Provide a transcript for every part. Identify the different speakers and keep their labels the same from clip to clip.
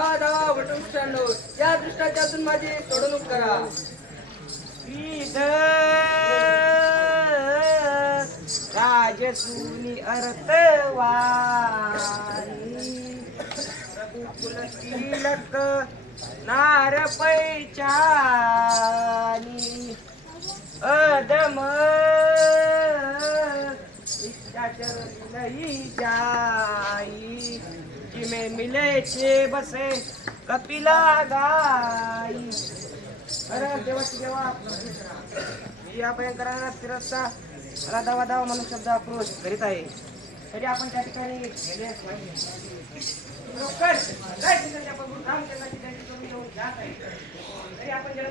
Speaker 1: दुष्टांनो या दृष्टाच्यातून माझी सोडवणूक करा.
Speaker 2: राजसुनी अर्थवाणी. प्रभू नार पैचानी अदम जाई। जिमे मिले छे बसे कपिला गाई। अरे देवाची देवा या भयंकरांना फिरस्ता राधावा दावा म्हणून शब्द आक्रोश करीत आहे. तरी आपण त्या ठिकाणी लवकर, काय करून जात आहे. तरी आपण गेलं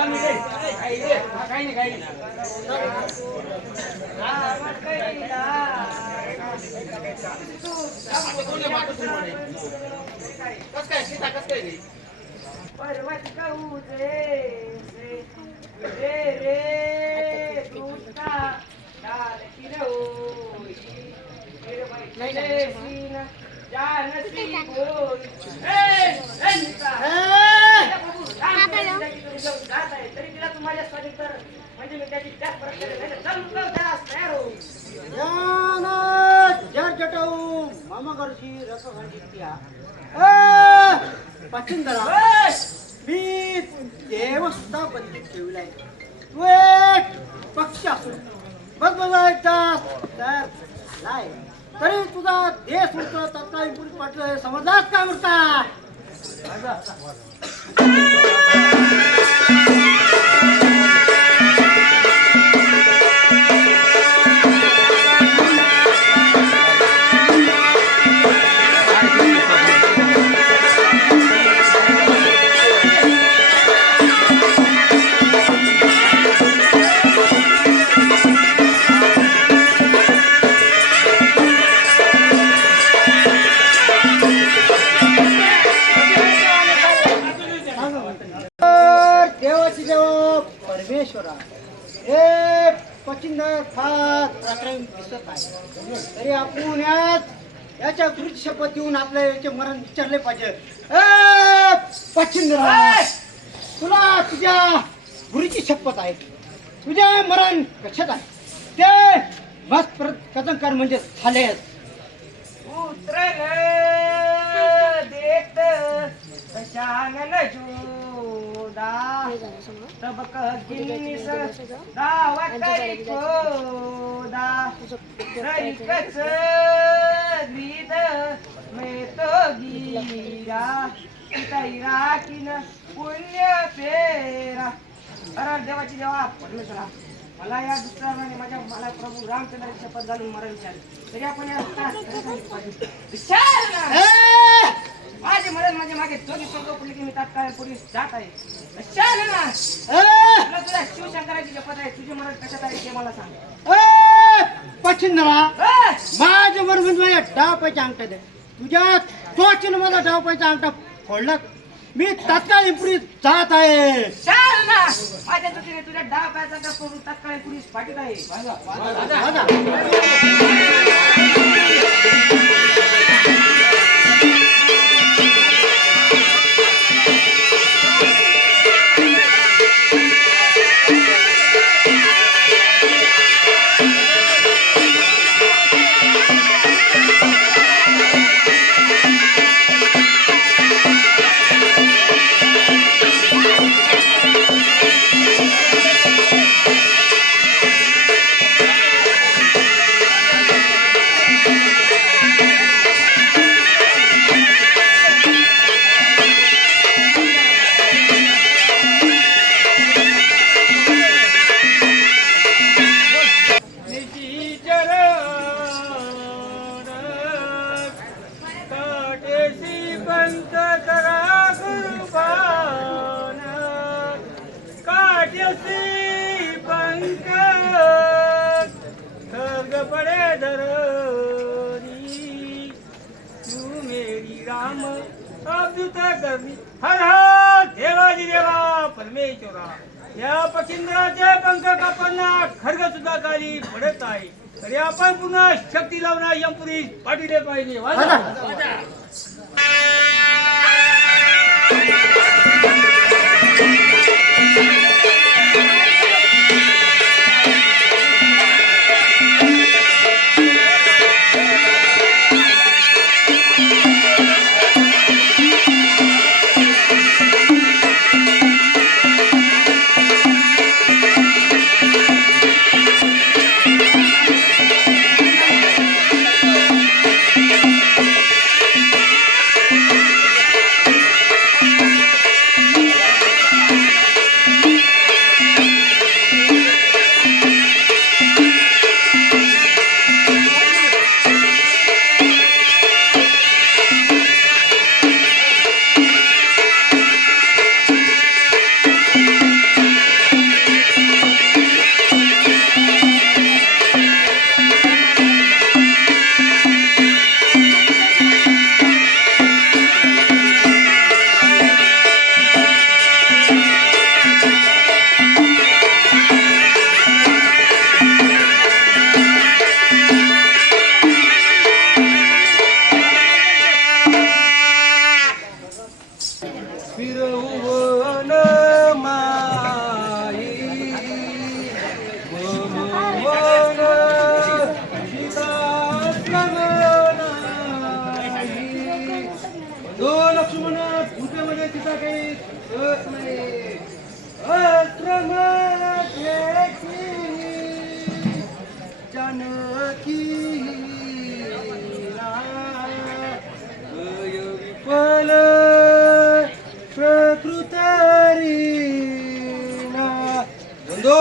Speaker 2: सोडून करायला पाहिजे. ए, थांब इथे. काही नाही, हा, काही नाही, काही नाही. राम कैला. पर्वत कहू जे रे रे कृष्णा लाल किरोई निर्भय सीन जानसी बोल ए ए नीता प्रभू तू मी
Speaker 3: देवस्था बंदी ठेवलाय तू एक पक्ष असून बघ बघायचा नाही तरी तुझा देश उडतो तत्कालीन पुरी पाटलं समजलाच का म्हणता Thank you. फार दिसत आहे. तरी आपण यात याच्या गुरुची शपथ देऊन आपल्या याचे मरण विचारले पाहिजे. पचिंदरा तुला तुझ्या गुरुची शपथ आहे. तुझे मरण कशात आहे? ते मस्त परत कथन कर म्हणजे झालेच
Speaker 2: उतरल देत कशानन जोदा तब कगिनीस दावा करी खोदा रैकच द्विद मे तो गिरा. तैरा किन पुण्य पेरा अरे देवाची देवा परमेश्वरा मला या दुसऱ्याने माझ्या मला प्रभू रामचंद्राची शपथ घालून मरण विचारले तरी आपण या त्रास खरं सांगितलं पाहिजे. विचार ना.
Speaker 3: ए!
Speaker 2: माझे मरण माझे मागे दोन्ही स्वर्ग पडले की मी तात्काळ पुढे जात आहे. विचार ना! तुला शिवशंकराची शपथ आहे. तुझे मरण कशात आहे ते मला सांग!
Speaker 3: माझ्या बरोबर माझ्या डावपायच्या अंगठा दे. तुझ्या तोचीनं माझा डावपायचा अंगठा फोडला मी तात्काळ इम्पुरी जात आहे.
Speaker 2: विचार ना. माझ्या चुकीने तुझ्या डाव पायाचा का करून तात्काळ पुढे पाठीत आहे. हर हर देवाजी देवा परमेश्वरा.
Speaker 4: या पकिंद्राचे पंख कापांना खर्ग सुद्धा खाली पडत आहे. तरी आपण पुन्हा शक्ती लावणार यमपुरी पाठिले पाहिजे. वाजा.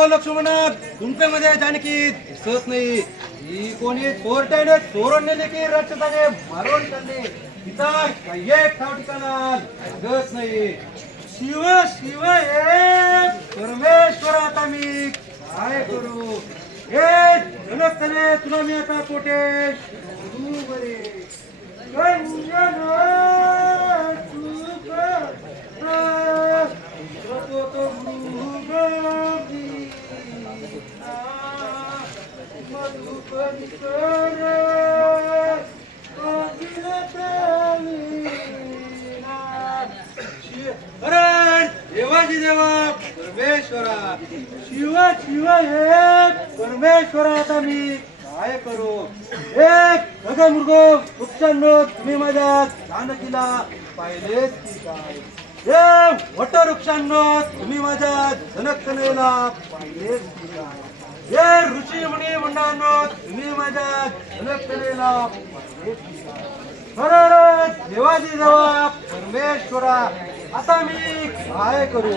Speaker 4: लक्ष्मणा गुंपेमध्ये जानकी दिसत नाही. ही कोणी चोरट्याने चोरून नेले की रक्षसाने मारून त्यांनी तिचा काही एक ठाव ठिकाणा लागत नाही. शिव शिव हे परमेश्वर आता मी. काय करू? हे जनकने तुला मी आता पोटे. तू बरे गंजन अरे देवाची देवा परमेश्वरा. शिव शिव हे परमेश्वरा आता मी काय करू? एक. सगळे मृग वृक्षांनो तुम्ही माझ्या जानकीला पाहिलेच की काय? हे वट वृक्षांनो तुम्ही माझ्या जनकनेला पाहिलेच की काय? हे ऋषी मुनी मंडळांनो तुम्ही माझ्या जनकनेला पाहिलेच की काय? खरं देवाजी देवा परमेश्वरा. आता मी काय करू?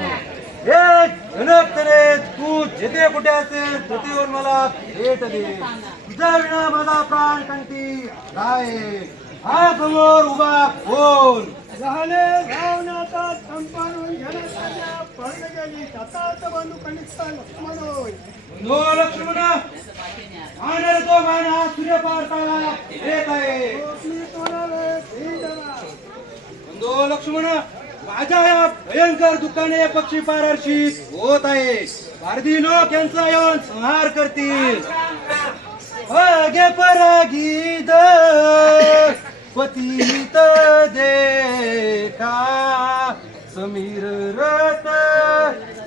Speaker 4: हे जनक तरे तू जेथे कुठे असेल तेथे येऊन मला भेट दे. तुझ्या विना माझा प्राण कंठी काय हा समोर उभा कोण?
Speaker 5: झाले धावण्याचा संपादन घेण्याच्या पडले गेली. शतात बंधू कनिष्ठ लक्ष्मण होय.
Speaker 4: नो लक्ष्मण आनर तो मान हा सूर्य पारताला येत आहे.
Speaker 5: भेटला
Speaker 4: बंधो लक्ष्मण माझ्या या भयंकर दुकाने पक्षी पारर्षित होत आहे. भारतीय लोक यांचा येऊन संहार करतील. अगे परागी पतित देखा. समीर रथ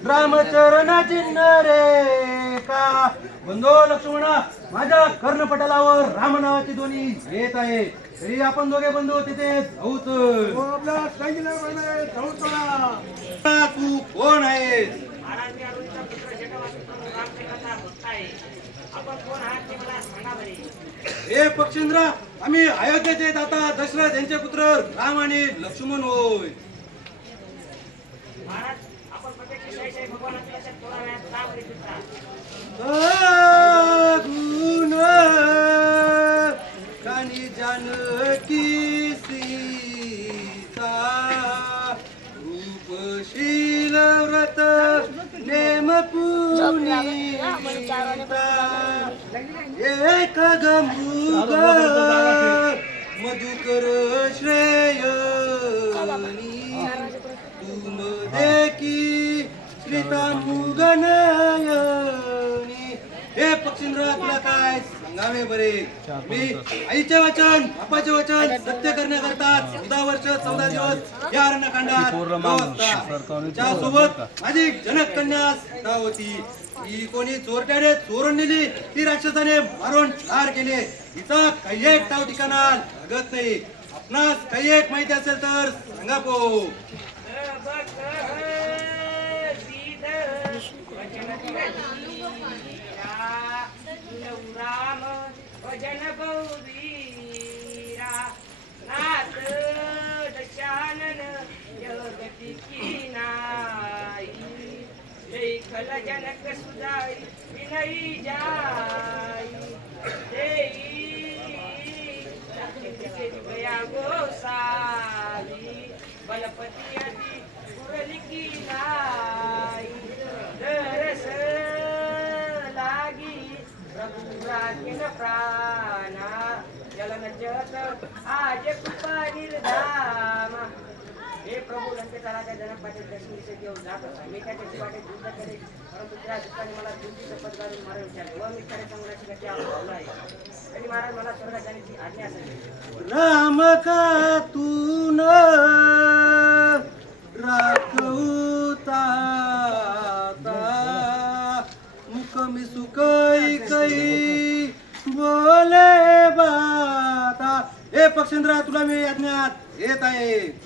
Speaker 4: रामचरणा चिन्ह रे का? बंधो लक्ष्मणा माझ्या कर्णपटलावर राम नावाची दोन्ही येत आहे. तरी आपण दोघे बंधू तिथे जाऊच.
Speaker 5: तो धावतोला
Speaker 4: तू कोण आहेस
Speaker 2: आहे. आपण कोण आहात ते मला सांगा बरे.
Speaker 4: हे पक्षेंद्र आम्ही अयोध्येचे दाता दशरथ यांचे पुत्र राम आणि लक्ष्मण होय.
Speaker 2: महाराज आपण
Speaker 4: गुण कानी जानकी सीता रूपशील व्रत नेम पुनीता एक गमृग मधुकर श्रेयनी तुम देखी श्रीतामुगनयनी हे तुला काय? सांगावे बरे. मी आईचे वचन बापाचे वचन सत्य करण्याकरता चौदा वर्ष चौदा दिवस या अरण्यकांडात त्यासोबत माझी जनक कन्या होती ही कोणी चोरट्याने चोरून नेली ती राक्षसाने मारून ठार केले. तिचा काही एक टाव ठिकाणा लागत नाही. आपणास काही एक माहिती असेल तर सांगा पो.
Speaker 2: राम भजन बहुवीरा नाथ दशानन जगती की नाई। देखल जनक सुधाई विनयी जाई। देई गया गोसावी। बलपती अति मुरली की रघुराजन प्राणा जलन जत आज कृपा हे प्रभू लंकेचा राजा दशमीचे घेऊन जात असा मी त्याच्याची वाटे युद्ध केले परंतु त्या दुःखाने मला दुःखी शपथ घालून मारून विचारले व मी खरे संग्रहाची गती आवडला आहे आणि महाराज मला स्वर्गात जाण्याची आज्ञा असेल
Speaker 4: राम का तू न पक्षेंद्र तुला मी याज्ञात येत आहे.